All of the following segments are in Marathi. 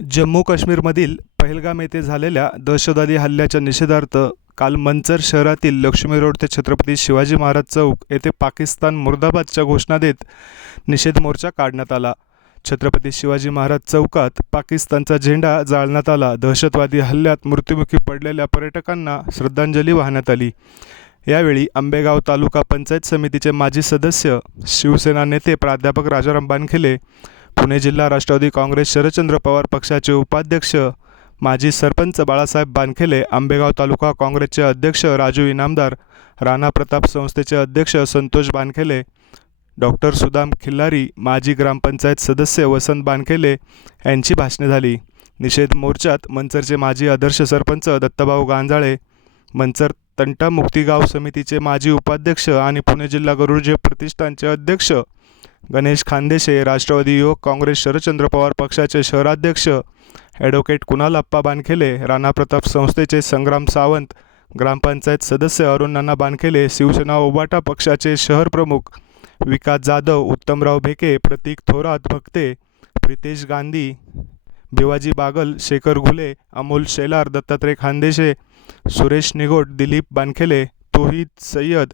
जम्मू काश्मीरमधील पहलगाम येथे झालेल्या दहशतवादी हल्ल्याच्या निषेधार्थ काल मंचर शहरातील लक्ष्मी रोड ते छत्रपती शिवाजी महाराज चौक येथे पाकिस्तान मुर्दाबादच्या घोषणा देत निषेध मोर्चा काढण्यात आला. छत्रपती शिवाजी महाराज चौकात पाकिस्तानचा झेंडा जाळण्यात आला. दहशतवादी हल्ल्यात मृत्युमुखी पडलेल्या पर्यटकांना श्रद्धांजली वाहण्यात आली. यावेळी आंबेगाव तालुका पंचायत समितीचे माजी सदस्य शिवसेना नेते प्राध्यापक राजाराम बानखेले पुणे जिल्हा राष्ट्रवादी काँग्रेस शरदचंद्र पवार पक्षाचे उपाध्यक्ष माजी सरपंच बाळासाहेब बानखेले आंबेगाव तालुका काँग्रेसचे अध्यक्ष राजू इनामदार राणा प्रताप संस्थेचे अध्यक्ष संतोष बानखेले डॉक्टर सुदाम खिल्लारी माजी ग्रामपंचायत सदस्य वसंत बानखेले यांची भाषणे झाली. निषेध मोर्चात मंचरचे माजी आदर्श सरपंच दत्तभाऊ गांजाळे मंचर तंटा मुक्तीगाव समितीचे माजी उपाध्यक्ष आणि पुणे जिल्हा गरुडजे प्रतिष्ठानचे अध्यक्ष गणेश खानदेशे राष्ट्रवादी युवक काँग्रेस शरदचंद्र पवार पक्षाचे शहराध्यक्ष ॲडव्होकेट कुणाल अप्पा बानखेले राणा प्रताप संस्थेचे संग्राम सावंत ग्रामपंचायत सदस्य अरुण नाना बानखेले शिवसेना ओबाटा पक्षाचे शहर प्रमुख विकास जाधव उत्तमराव भेके प्रतीक थोरात भक्ते प्रितेश गांधी भिवाजी बागल शेखर घुले अमोल शेलार दत्तात्रय खानदेशे सुरेश निगोट दिलीप बानखेले तोहिद सय्यद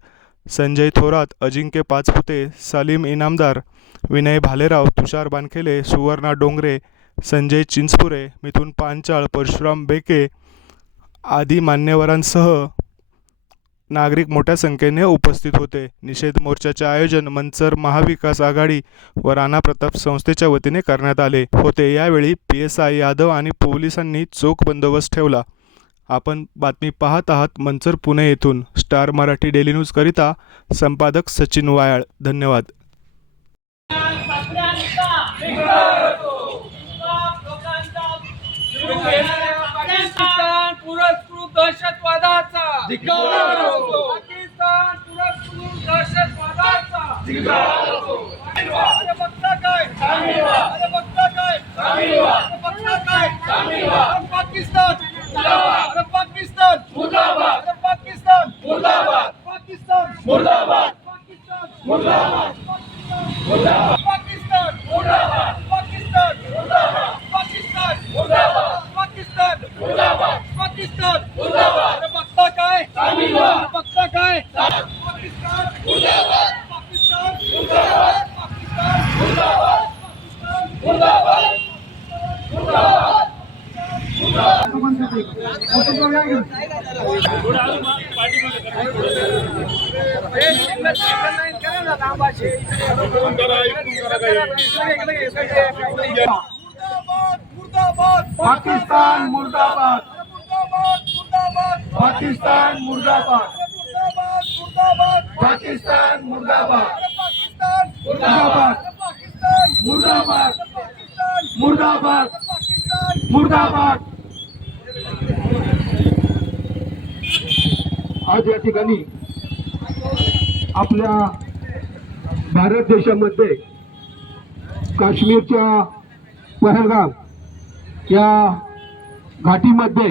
संजय थोरात अजिंक्य पाचपुते सलीम इनामदार विनय भालेराव तुषार बानखेले सुवर्णा डोंगरे संजय चिंचपुरे मिथुन पांचाळ परशुराम बेके आदी मान्यवरांसह नागरिक मोठ्या संख्येने उपस्थित होते. निषेध मोर्चाचे आयोजन मंचर महाविकास आघाडी व राणा प्रताप संस्थेच्या वतीने करण्यात आले होते. यावेळी पी एस आय यादव आणि पोलिसांनी चोख बंदोबस्त ठेवला. आपण बातमी पाहत आहात मंचर पुणे येथून. स्टार मराठी डेली न्यूजकरिता संपादक सचिन वायाळ. धन्यवाद. पाकिस्तान पुरस्कृत दहशतवादाचा. काय पक्का काय पाकिस्तान मुर्दाबाद पाकिस्तान मुर्दाबाद. पाकिस्तान मुर्दाबाद. मुर्दाबाद. मुर्दाबाद. मुर्दाबाद. मुर्दाबाद. आज या ठिकाणी आपल्या भारत देशामध्ये काश्मीरच्या पहलगाम या घाटीमध्ये